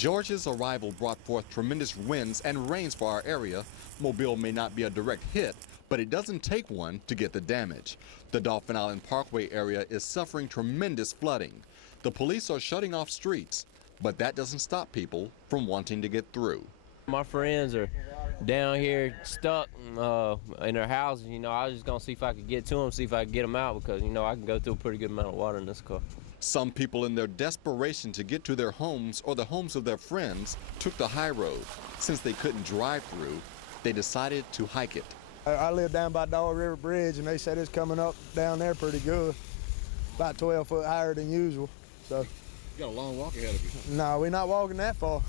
Georgia's arrival brought forth tremendous winds and rains for our area. Mobile may not be a direct hit, but it doesn't take one to get the damage. The Dolphin Island Parkway area is suffering tremendous flooding. The police are shutting off streets, but that doesn't stop people from wanting to get through. My friends are down here stuck in their houses. I was just going to see if I could get to them, see if I could get them out, because, I can go through a pretty good amount of water in this car. Some people, in their desperation to get to their homes or the homes of their friends, took the high road. Since they couldn't drive through, they decided to hike it. I live down by Dog River Bridge, and they said it's coming up down there pretty good, about 12 foot higher than usual. So. You got a long walk ahead of you. No, we're not walking that far.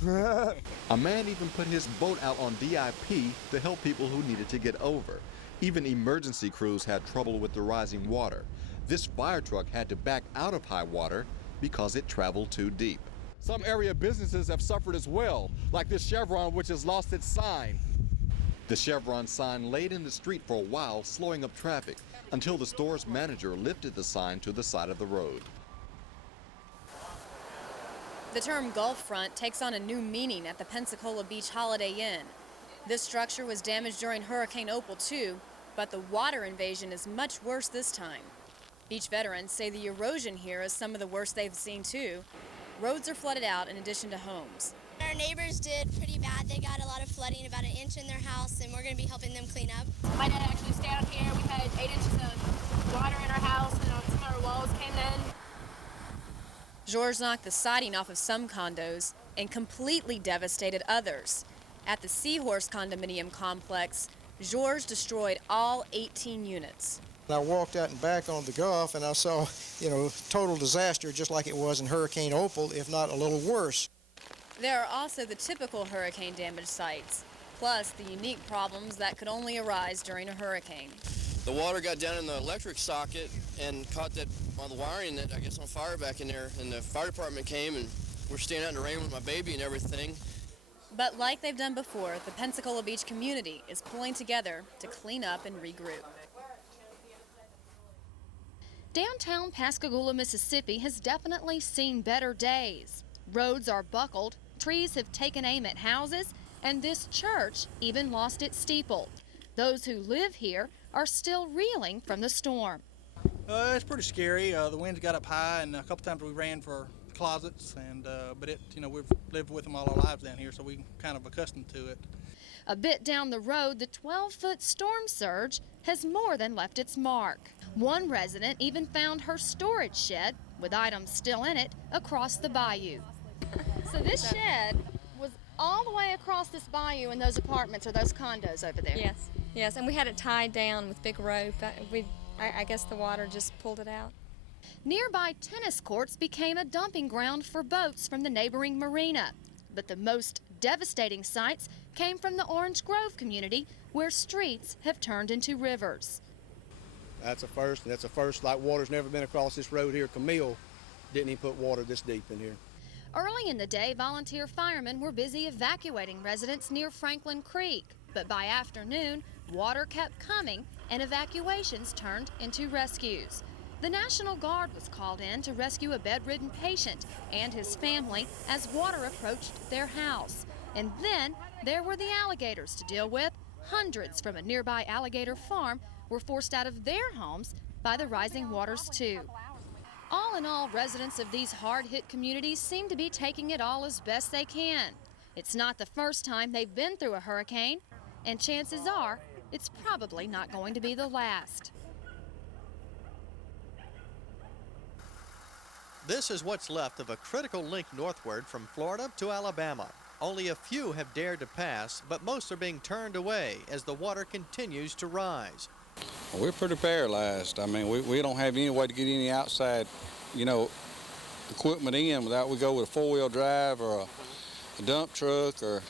A man even put his boat out on DIP to help people who needed to get over. Even emergency crews had trouble with the rising water. This fire truck had to back out of high water because it traveled too deep. Some area businesses have suffered as well, like this Chevron, which has lost its sign. The Chevron sign laid in the street for a while, slowing up traffic, until the store's manager lifted the sign to the side of the road. The term Gulf Front takes on a new meaning at the Pensacola Beach Holiday Inn. This structure was damaged during Hurricane Opal too, but the water invasion is much worse this time. Beach veterans say the erosion here is some of the worst they've seen too. Roads are flooded out in addition to homes. Our neighbors did pretty bad. They got a lot of flooding, about 1 inch in their house, and we're going to be helping them clean up. My dad actually stayed out here. We had 8 inches of water in our house, and some of our walls came in. Georges knocked the siding off of some condos and completely devastated others. At the Seahorse condominium complex, Georges destroyed all 18 units. I walked out and back on the Gulf, and I saw, total disaster just like it was in Hurricane Opal, if not a little worse. There are also the typical hurricane damage sites, plus the unique problems that could only arise during a hurricane. The water got down in the electric socket and caught that on the wiring that on fire back in there, and the fire department came, and we're staying out in the rain with my baby and everything. But like they've done before, the Pensacola Beach community is pulling together to clean up and regroup. Downtown Pascagoula, Mississippi has definitely seen better days. Roads are buckled, trees have taken aim at houses, and this church even lost its steeple. Those who live here are still reeling from the storm. It's pretty scary. The winds got up high, and a couple times we ran for closets, but we've lived with them all our lives down here, so we're kind of accustomed to it. A bit down the road, the 12-foot storm surge has more than left its mark. One resident even found her storage shed, with items still in it, across the bayou. So this shed was all the way across this bayou in those apartments or those condos over there? Yes, and we had it tied down with big rope. I guess the water just pulled it out. Nearby tennis courts became a dumping ground for boats from the neighboring marina. But the most devastating sights came from the Orange Grove community, where streets have turned into rivers. That's a first, and that's a first like water's never been across this road here. Camille didn't even put water this deep in here. Early in the day, volunteer firemen were busy evacuating residents near Franklin Creek. But by afternoon, water kept coming and evacuations turned into rescues. The National Guard was called in to rescue a bedridden patient and his family as water approached their house. And then there were the alligators to deal with. Hundreds from a nearby alligator farm were forced out of their homes by the rising waters too. All in all, residents of these hard-hit communities seem to be taking it all as best they can. It's not the first time they've been through a hurricane, and chances are it's probably not going to be the last. This is what's left of a critical link northward from Florida to Alabama. Only a few have dared to pass, but most are being turned away as the water continues to rise. We're pretty paralyzed. I mean, we don't have any way to get any outside, equipment in without we go with a four-wheel drive or a dump truck or,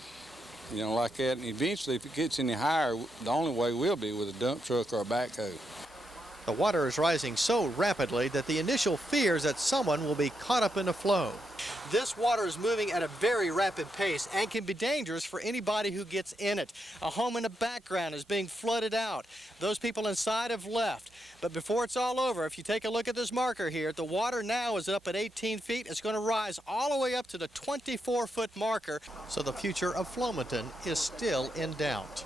like that. And eventually, if it gets any higher, the only way will be with a dump truck or a backhoe. The water is rising so rapidly that the initial fear is that someone will be caught up in the flow. This water is moving at a very rapid pace and can be dangerous for anybody who gets in it. A home in the background is being flooded out. Those people inside have left. But before it's all over, if you take a look at this marker here, the water now is up at 18 feet. It's going to rise all the way up to the 24-foot marker. So the future of Flomaton is still in doubt.